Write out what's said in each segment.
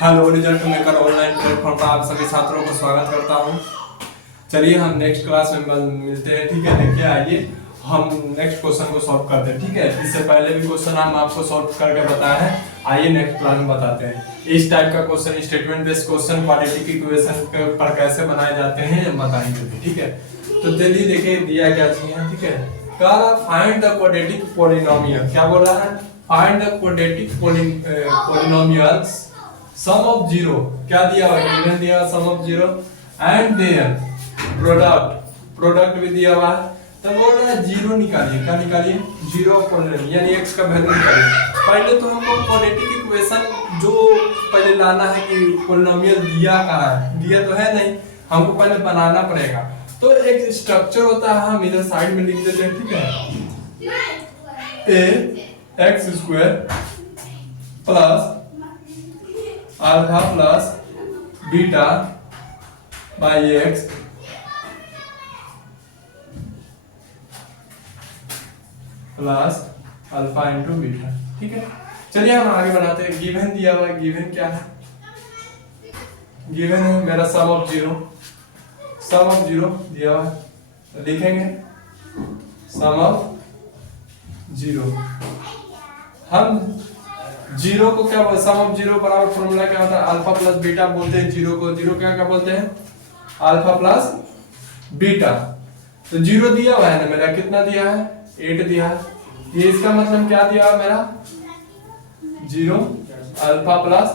Hello, result maker online platform पर आप सभी छात्रों को स्वागत करता हूं। चलिए हम नेक्स्ट क्लास में मिलते हैं। ठीक है, देखिए आइए हम नेक्स्ट क्वेश्चन को सॉल्व करते हैं। ठीक है, इससे पहले भी क्वेश्चन हम आपको सॉल्व करके बताए हैं। आइए नेक्स्ट क्लास में बताते हैं। इस टाइप का question, statement based question quadratic equation पर कैसे बनाए जाते हैं हम बताएंगे। ठीक है, तो चलिए देखिए दिया क्या चाहिए। ठीक है, कहा फाइंड द क्वाड्रेटिक पॉलिनोमियल। क्या बोल रहा है? Find the quadratic polynomials sum of zero. क्या दिया हुआ है? गिवन दिया sum of zero and their product भी दिया हुआ है। तो बोल रहा है जीरो निकालिए। क्या निकालिए? जीरो पॉलिनोमियल यानी एक्स का वैल्यू निकालिए। पहले तो हमको क्वाड्रेटिक इक्वेशन जो पहले लाना है कि पॉलिनोमियल दिया कहाँ है, दिया तो है नहीं, हमको पहले बनाना पड़ेगा। तो एक स्ट्रक्चर होता है, हम इधर साइड में लिख देते हैं। ठीक है, A X square plus alpha plus beta by X plus alpha into beta. ठीक है, चलिए हम आगे बनाते हैं। गिवन दिया हुआ है, गिवन क्या है? गिवन है मेरा सम ऑफ जीरो दिया हुआ है, तो लिखेंगे सम ऑफ जीरो। हम जीरो को क्या बोलते हैं? सम ऑफ जीरो बराबर फॉर्मूला क्या होता है? अल्फा प्लस बीटा बोलते हैं जीरो को। जीरो क्या क्या बोलते हैं? Alpha plus beta. तो जीरो दिया हुआ है ना मेरा, कितना दिया है? 8 दिया है। ये इसका मतलब क्या दिया है मेरा? जीरो अल्फा प्लस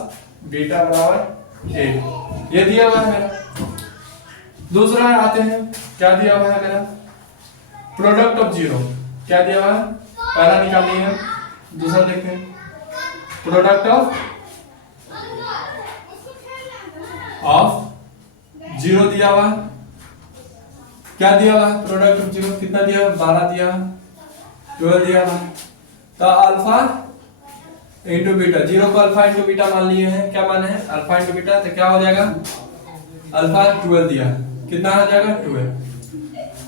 बीटा बराबर 8, ये दिया हुआ है मेरा। दूसरा आते हैं, क्या दिया हुआ है मेरा? Product of zero. क्या दिया हुआ है? पहला निकालिए हम, दूसरा देखते हैं। प्रोडक्ट ऑफ जीरो दिया हुआ है। क्या दिया हुआ है? प्रोडक्ट ऑफ जीरो कितना दिया हुआ? 12 दिया हुआ, 12 दिया हुआ। तो अल्फा इंटू बीटा, जीरो को अल्फा इंटू बीटा मान लिए हैं। क्या माने हैं? Alpha into beta. तो क्या हो जाएगा? अल्फा 12 दिया है, कितना आ जाएगा? 12।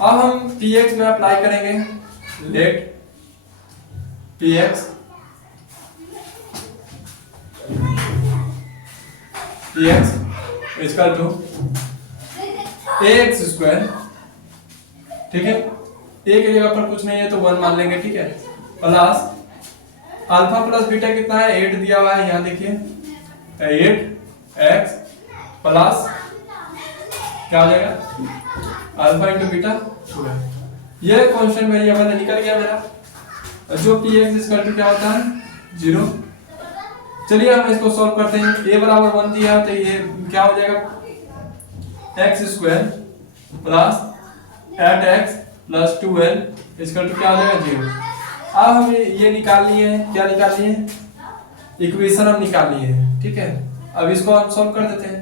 अब हम px में अप्लाई करेंगे। Let px equal to ax square. ठीक है, ए की जगह पर कुछ नहीं है तो 1 मान लेंगे। ठीक है, प्लस अल्फा प्लस बीटा कितना है? 8 दिया हुआ है, यहां देखिए 8x प्लस क्या हो जाएगा? Alpha into beta 12। ये कांस्टेंट वेरिएबल निकल गया मेरा। जो px इक्वल टू क्या होता है? 0। चलिए हम इसको सॉल्व करते हैं। a बराबर 1 दिया तो ये क्या हो जाएगा? x square plus 8x plus 12 इसका तो क्या हो जाएगा? 0। अब हम ये निकाल लिए हैं। क्या निकाल लिए हैं? इक्वेशन हम निकाल लिए हैं। ठीक है, अब इसको हम सॉल्व कर देते हैं।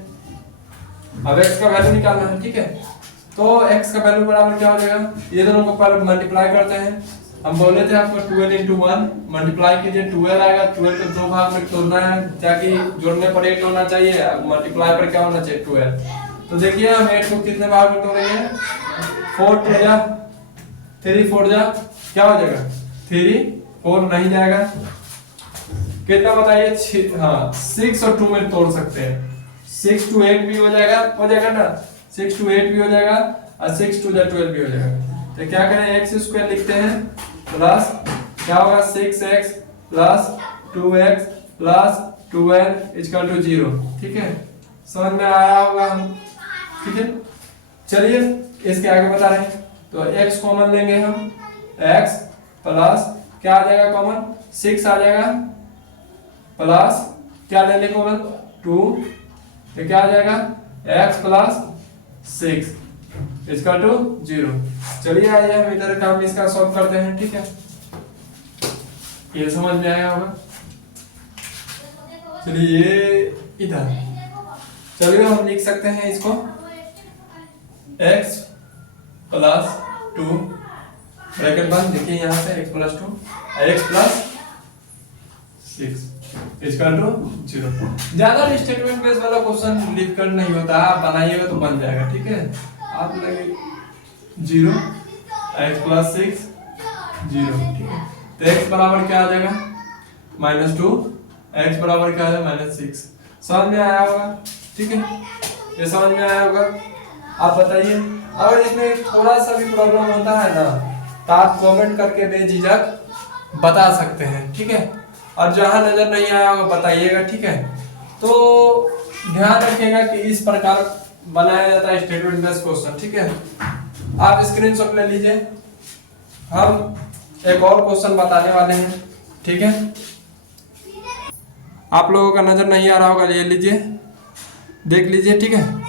अब x का वैल्यू निकालना है। ठीक है, तो x का वैल्यू बराबर क्या हो जाएगा? ये दोनों को पहले मल्टीप्लाई करते हैं। हम बोले थे आपको 12 into 1 मल्टीप्लाई कीजिए, 12 आएगा। 12 को दो भाग में तोड़ना है ताकि जोड़ने पर 8 होना चाहिए, अब मल्टीप्लाई पर क्या होना चाहिए? 12। तो देखिए हम 8 को कितने भाग में तोड़ेंगे? 4 2 जा 3 4 जा क्या हो जाएगा? 3 4 नहीं जाएगा, कितना बताइए? हाँ 6 और 2 में तोड़ सकते हैं। 6 to 8 भी हो जाएगा ना, 6 to 8 भी हो जाएगा और 6 to 12 भी हो जाएगा। तो क्या करें? एक्स स्क्वायर लिखते हैं प्लस क्या होगा? 6x plus 2x plus 12 equal to 0। ठीक है, समझ में आया होगा हम। ठीक है, चलिए इसके आगे बता रहे हैं। तो x कॉमन लेंगे हम, x प्लस क्या आ जाएगा कॉमन? 6 आ जाएगा प्लस क्या ले लेंगे कॉमन? 2, तो क्या आ जाएगा? x प्लस 6 इसका टू 0। चलिए आइए हम इधर काम इसका सॉल्व करते हैं। ठीक है, ये समझ में आया होगा। चलिए इधर, चलिए हम लिख सकते हैं इसको x प्लस 2 ब्रैकेट बंद। देखिए यहाँ से x प्लस 2 x प्लस 6 इसका टू 0। ज्यादा स्टेटमेंट बेस्ड वाला क्वेश्चन लिख कर नहीं होता, आप बनाइएगा तो बन जाएगा। ठीक है, आप लगे 0 x प्लस 6 0। ठीक है, तो x बराबर क्या आ जाएगा? -2, x बराबर क्या है? -6। समझ में आया होगा, ठीक है, ये समझ में आया होगा। आप बताइए अगर इसमें थोड़ा सा भी प्रॉब्लम होता है ना तो आप कमेंट करके बेझिझक बता सकते हैं, ठीक है। और जहां नजर नहीं आया होगा बताइएगा, ठीक है। तो ध्यान रखिएगा कि इस प्रकार बनाया जाता है स्टेटमेंट बेस्ड क्वेश्चन, ठीक है। आप स्क्रीनशॉट ले लीजिए, हम एक और क्वेश्चन बताने वाले हैं, ठीक है। आप लोगों का नजर नहीं आ रहा होगा, ले लीजिए, देख लीजिए, ठीक है।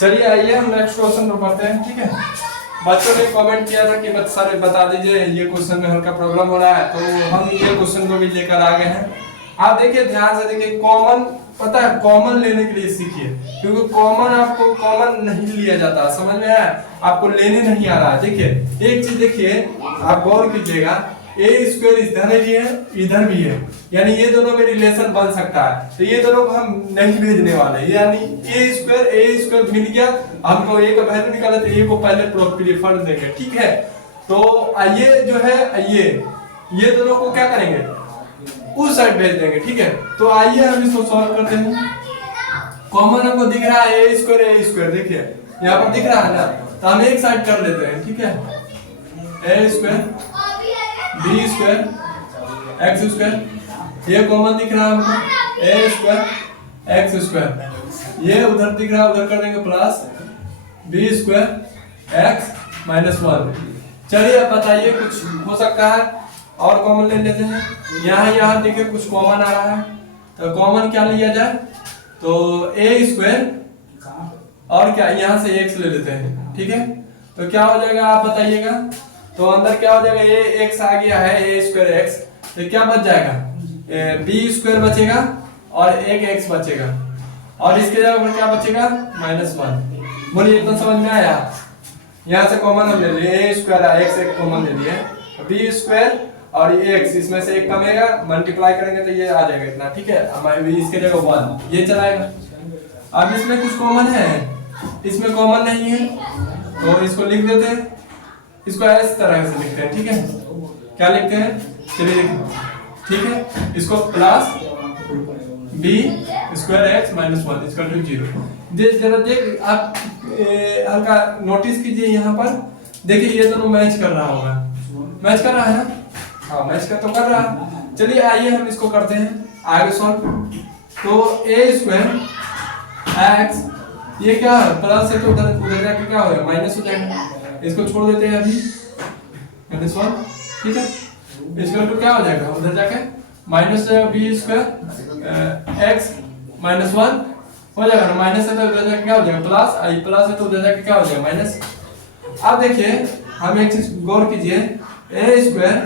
चलिए आइए हम नेक्स्ट क्वेश्चन पर पढ़ते हैं, ठीक है। बच्चों ने कमेंट किया था कि सर बता दीजिए ये क्वेश्चन में हल्का प्रॉब्लम हो रहा है, तो हम ये क्वेश्चन को भी लेकर आ गए हैं। आप देखिए ध्यान से देखिए, कॉमन पता है, कॉमन लेने के लिए सीखिए, क्योंकि कॉमन आपको कॉमन नहीं लिया जाता, समझ में आया, आपको लेने नहीं आ रहा है। देखिए एक चीज देखिए, आप गौर कीजिएगा, ए स्क्वायर इधर भी है इधर भी है, यानी ये दोनों में रिलेशन बन सकता है, तो ये दोनों को हम नहीं भेजने वाले, यानी ए स्क्वायर मिल गया, हमको ए का वैल्यू निकाला तो ए को पहले प्रेफरेंस देंगे, ठीक है। तो ये जो है ये दोनों को क्या करेंगे, उस साइड भेज देंगे, ठीक है। तो आइए हम इसको सॉल्व करते हैं। कॉमन हमको दिख रहा है ए स्क्वायर, देखिए यहाँ पर दिख रहा है ना, तो हम एक साइड कर लेते हैं, ठीक है। A square B square X square, ये कॉमन दिख रहा है हमको, ए स्क्वायर एक्स स्क्वायर, ये उधर दिख रहा है, उधर कर देंगे plus b square x minus 1। चलिए अब बताइए, कुछ हो सकता है और कॉमन ले लेते हैं। यहाँ देखिए कुछ कॉमन आ रहा है, तो कॉमन क्या लिया जाए, तो ए स्क्वायर और क्या यहाँ से एक्स ले लेते हैं, ठीक है। तो क्या हो जाएगा आप बताइएगा, तो अंदर क्या हो जाएगा, ये एक्स आ गया है, ए स्क्वायर एक्स, तो क्या बच जाएगा, बी स्क्वायर बचेगा और एक एक्स बचेगा, और इसके जगह पर क्या बचेगा, -1। बोलिए इतना समझ में आया। यहाँ से कॉमन हम ले लिए, ए स्क्वायर एक्स एक कॉमन ले लिए, बी स्क्वायर और एक्स, इसमें से एक कमेगा, मल्टीप्लाई करेंगे तो ये आ जाएगा इतना, ठीक है। हमारे इसके जगह 1 ये चलाएगा। अब इसमें कुछ कॉमन है, इसमें कॉमन नहीं है, तो इसको लिख देते हैं, इसको इस तरह से लिखते हैं, ठीक है। क्या लिखते हैं, चलिए ठीक है, इसको plus b square x minus 1 equal to 0। जरा देख आप हल्का नोटिस कीजिए, यहाँ पर देखिए ये दोनों मैच कर रहा होगा, मैच कर रहा है ना, हाँ मैच तो कर रहा है। चलिए आइए हम इसको करते हैं आगे सॉल्व। तो ए स्क्वायर एक्स, ये क्या है, प्लस है तो उधर जाके क्या होगा, माइनस हो जाएगा, इसको छोड़ देते हैं अभी, -1, ठीक है। इसका तो क्या हो जाएगा, उधर जाके minus b square x minus 1 हो जाएगा, माइनस है तो उधर जाके क्या हो जाएगा, प्लस, आई प्लस है तो उधर जाके क्या हो जाएगा, माइनस। अब देखिए हम एक चीज गौर कीजिए, ए स्क्वायर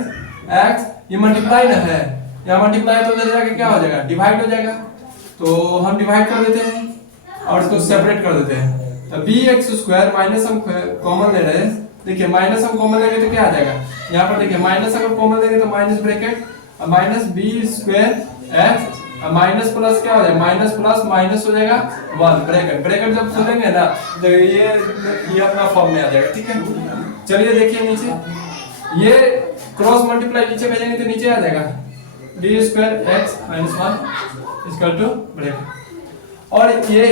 एक्स ये मल्टीप्लाई ना है, या मल्टीप्लाई तो उधर जाके क्या हो जाएगा, डिवाइड हो जाएगा, तो हम डिवाइड कर देते हैं और इसको सेपरेट कर देते हैं। तो बी एक्स स्क्वायर माइनस हम कॉमन ले रहे हैं, देखिए माइनस हम कॉमन लेंगे तो क्या आ जाएगा, यहाँ पर देखिए माइनस अगर कॉमन लेंगे तो minus bracket minus b square x minus plus क्या हो जाएगा, माइनस प्लस माइनस हो जाएगा 1 ब्रैकेट जब खोलेंगे ना तो ये अपना फॉर्म में आ जाएगा, ठीक है। चलिए देखिए नीचे, ये क्रॉस मल्टीप्लाई नीचे भेजेंगे तो नीचे आ जाएगा b square x minus 1 equal to bracket, और ये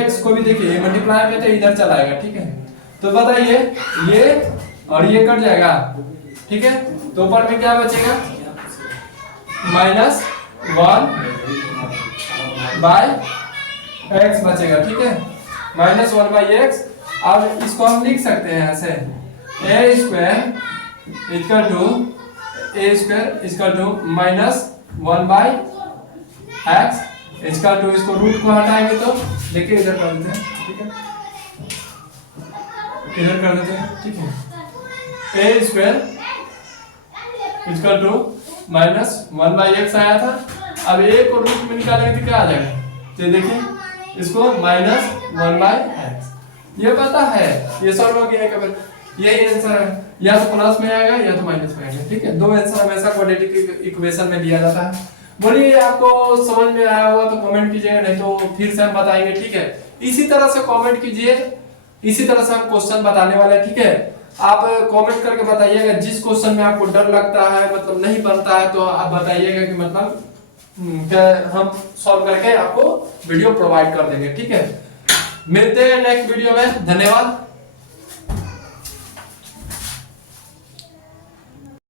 x को भी देखिए ये मल्टीप्लाई में तो इधर चलाएगा, ठीक है। तो बताइए ये और ये कट जाएगा, ठीक है। तो ऊपर में क्या बचेगा, -1 बाय x बचेगा, ठीक है, -1 बाय x। अब इसको हम लिख सकते हैं ऐसे, a square equal to -1 by x इसका टू, इसको रूट को हटाएंगे तो देखिए इधर कर देते हैं, ठीक है, इधर कर देते हैं, ठीक है। A square equal to -1 by X आया था, अब ए को रूट में निकालेंगे तो क्या आ जाएगा, तो देखिए इसको -1 बाई एक्स, ये पता है, ये सॉल्व हो गया कभी, यही आंसर है, या तो प्लस में आएगा या तो माइनस में आएगा, ठीक है। दो आंसर हमेशा क्वाड्रेटिक इक्वेशन में दिया जाता है। बोलिए आपको समझ में आया होगा तो कमेंट कीजिएगा, नहीं तो फिर से हम बताएंगे, ठीक है। इसी तरह से कमेंट कीजिए, इसी तरह से हम क्वेश्चन बताने वाले हैं, ठीक है। आप कमेंट करके बताइएगा, जिस क्वेश्चन में आपको डर लगता है, मतलब नहीं बनता है, तो आप बताइएगा कि मतलब हम सॉल्व करके आपको वीडियो प्रोवाइड कर देंगे। ठीक है, मिलते हैं नेक्स्ट वीडियो में। धन्यवाद।